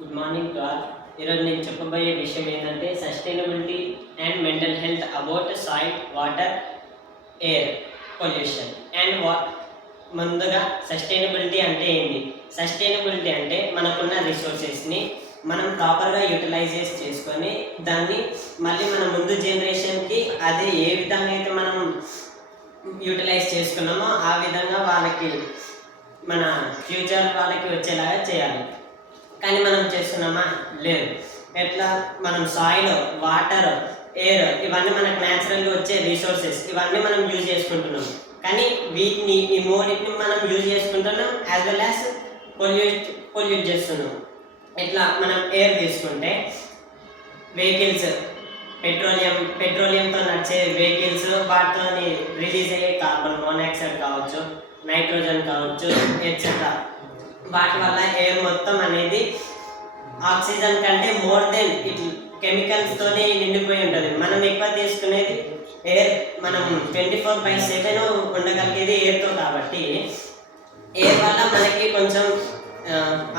Good morning to all. ఈరోజు నేను చెప్పబోయే విషయం ఏంటంటే sustainability and mental health about soil, water, air pollution and ముందుగా సస్టైనబిలిటీ అంటే ఏంటి? సస్టైనబిలిటీ అంటే మనకున్న రిసోర్సెస్ని మనం ప్రాపర్గా యూటిలైజేస్ చేసుకొని దాన్ని మళ్ళీ మన ముందు జనరేషన్కి అది ఏ విధంగా అయితే మనం యూటిలైజ్ చేసుకున్నామో ఆ విధంగా వాళ్ళకి మన ఫ్యూచర్ వాళ్ళకి వచ్చేలాగా చేయాలి. కానీ మనం చేస్తున్నామా? లేదు. ఎట్లా? మనం సాయిల్, వాటర్, ఎయిర్ ఇవన్నీ మనకు న్యాచురల్గా వచ్చే రిసోర్సెస్, ఇవన్నీ మనం యూజ్ చేసుకుంటున్నాం. కానీ వీటిని ఈ మూడింటిని మనం యూజ్ చేసుకుంటున్నాం యాజ్ వెల్ యాజ్ పొల్యూట్ చేస్తున్నాం. ఎట్లా? మనం ఎయిర్ తీసుకుంటే వెహికల్స్, పెట్రోలియంతో నడిచే వెహికల్స్, వాటితో రిలీజ్ అయ్యే కార్బన్ మోనాక్సైడ్ కావచ్చు, నైట్రోజన్ కావచ్చు, ఎట్సెట్రా, వాటి వల్ల ఎయిర్ మొత్తం అనేది ఆక్సిజన్ కంటే మోర్ దెన్ కెమికల్స్తోనే నిండిపోయి ఉంటుంది. మనం ఎక్కువ తీసుకునేది ఎయిర్, మనం 24/7 ఉండగలిగేది ఎయిర్తో. కాబట్టి ఎయిర్ వల్ల మనకి కొంచెం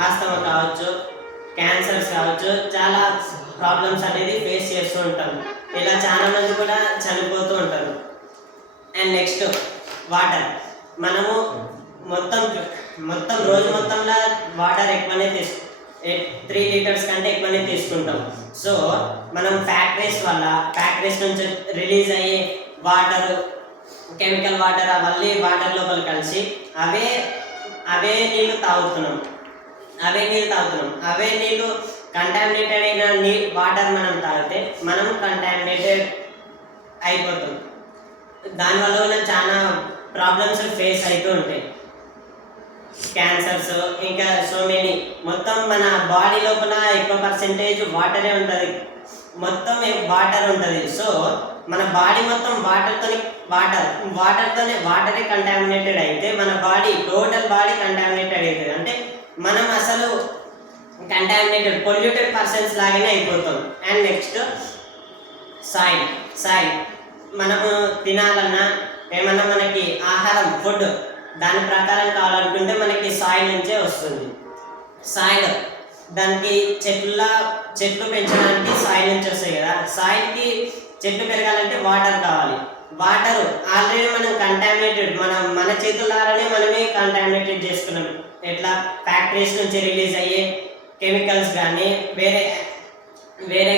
ఆస్తమా కావచ్చు, క్యాన్సర్స్ కావచ్చు, చాలా ప్రాబ్లమ్స్ అనేది ఫేస్ చేస్తూ ఉంటాం. ఇలా చాలా మంది కూడా చనిపోతూ ఉంటారు. And next water. మనము మొత్తం రోజు మొత్తంలో వాటర్ ఎక్కువనే 3 లీటర్స్ కంటే ఎక్కువనే తీసుకుంటాం. సో మనం ఫ్యాక్టరీస్ నుంచి రిలీజ్ అయ్యే వాటర్, కెమికల్ వాటర్ అవన్నీ వాటర్ లోపల కలిసి అవే నీళ్ళు తాగుతున్నాం. అవే నీళ్ళు కంటామినేటెడ్ అయిన వాటర్ మనం తాగితే మనం కంటామినేటెడ్ అయిపోతాం. దానివల్ల కూడా చాలా ప్రాబ్లమ్స్ ఫేస్ అవుతూ ఉంటాయి. క్యాన్సర్స్, ఇంకా సో మెనీ. మొత్తం మన బాడీ లోపల ఎక్కువ పర్సెంటేజ్ వాటరే ఉంటుంది. మొత్తం వాటర్ ఉంటుంది. సో మన బాడీ మొత్తం వాటరే కంటామినేటెడ్ అయితే మన టోటల్ బాడీ కంటామినేటెడ్ అవుతుంది. అంటే మనం అసలు కంటామినేటెడ్, పొల్యూటెడ్ పర్సన్స్ లాగానే అయిపోతాం. And next soil. మనము తినాలన్నా ఏమన్నా మనకి ఆహారం, ఫుడ్ దాని ప్రకారం కావాలనుకుంటే మనకి సాయిల్ నుంచే వస్తుంది. సాయిల్ దానికి చెట్లు పెంచడానికి సాయిల్ నుంచి వస్తాయి కదా. సాయిల్కి చెట్లు పెరగాలంటే వాటర్ కావాలి. వాటర్ ఆల్రెడీ మనం కంటామినేటెడ్, మన చేతులారానే మనమే కంటామినేటెడ్ చేసుకున్నాం. ఎట్లా? ఫ్యాక్టరీస్ నుంచి రిలీజ్ అయ్యే కెమికల్స్ కానీ వేరే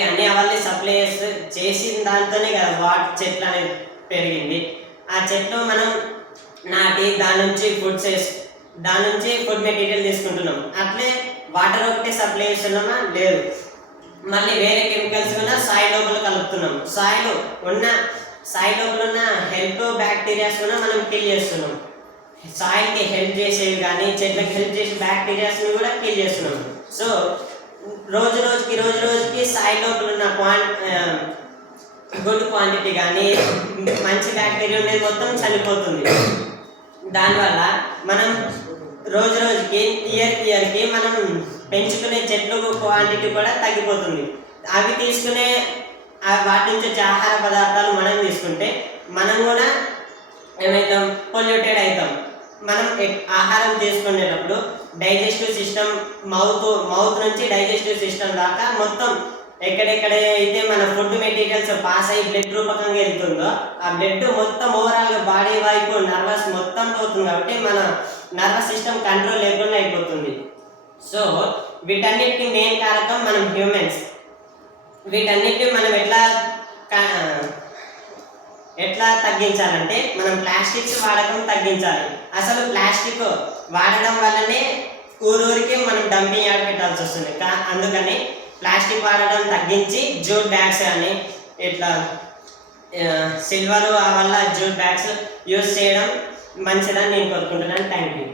కానీ అవన్నీ సప్లై చేసిన దాంతోనే కదా చెట్లు అనేది పెరిగింది. ఆ చెట్లు మనం నాటి దాని నుంచి ఫుడ్ మెటీరియల్ తీసుకుంటున్నాం. అట్లే వాటర్ ఒకటే సప్లై చేస్తున్నామా? లేదు. మళ్ళీ వేరే కెమికల్స్ కూడా సాయిల్ లోపల కలుపుతున్నాం. సాయిల్ లోపల ఉన్న హెల్ప్ బ్యాక్టీరియాస్ కూడా మనం కిల్ చేస్తున్నాం. సాయిల్కి హెల్ప్ చేసేవి కానీ చెట్లకి హెల్ప్ చేసే బ్యాక్టీరియాస్ని కూడా కిల్ చేస్తున్నాం. సో రోజు రోజుకి సాయిల్ లోపల ఉన్న గుడ్ క్వాంటిటీ కానీ మంచి బ్యాక్టీరియా ఉండేది మొత్తం చనిపోతుంది. దానివల్ల మనం రోజుకి ఇయర్కి మనం పెంచుకునే చెట్లు క్వాంటిటీ కూడా తగ్గిపోతుంది. అవి తీసుకునే వాటి నుంచి వచ్చే ఆహార పదార్థాలు మనం తీసుకుంటే మనం కూడా ఏమవుతాం? పొల్యూటెడ్ అవుతాం. మనం ఆహారం తీసుకునేటప్పుడు డైజెస్టివ్ సిస్టమ్, మౌత్ నుంచి డైజెస్టివ్ సిస్టమ్ దాకా మొత్తం ఎక్కడెక్కడ అయితే మన ఫుడ్ మెటీరియల్స్ పాస్ అయ్యి బ్లడ్ రూపకంగా వెళ్తుందో ఆ బ్లడ్ మొత్తం ఓవరాల్గా బాడీ వైపు నర్వస్ మొత్తం పోతుంది. కాబట్టి మన నర్వస్ సిస్టమ్ కంట్రోల్ లేకుండా అయిపోతుంది. సో వీటన్నిటికి మెయిన్ కారకం మనం హ్యూమన్స్. వీటన్నిటిని మనం ఎట్లా తగ్గించాలంటే మనం ప్లాస్టిక్స్ వాడకం తగ్గించాలి. అసలు ప్లాస్టిక్ వాడడం వల్లనే ఊరూరికి మనం డంపింగ్ యార్డ్ పెట్టాల్సి వస్తుంది. అందుకని ప్లాస్టిక్ వాడడం తగ్గించి జూట్ బ్యాగ్స్ కానీ ఇట్లా సిల్వర్ వల్ల జూట్ బ్యాగ్స్ యూజ్ చేయడం మంచిదని నేను కోరుకుంటున్నాను. Thank you.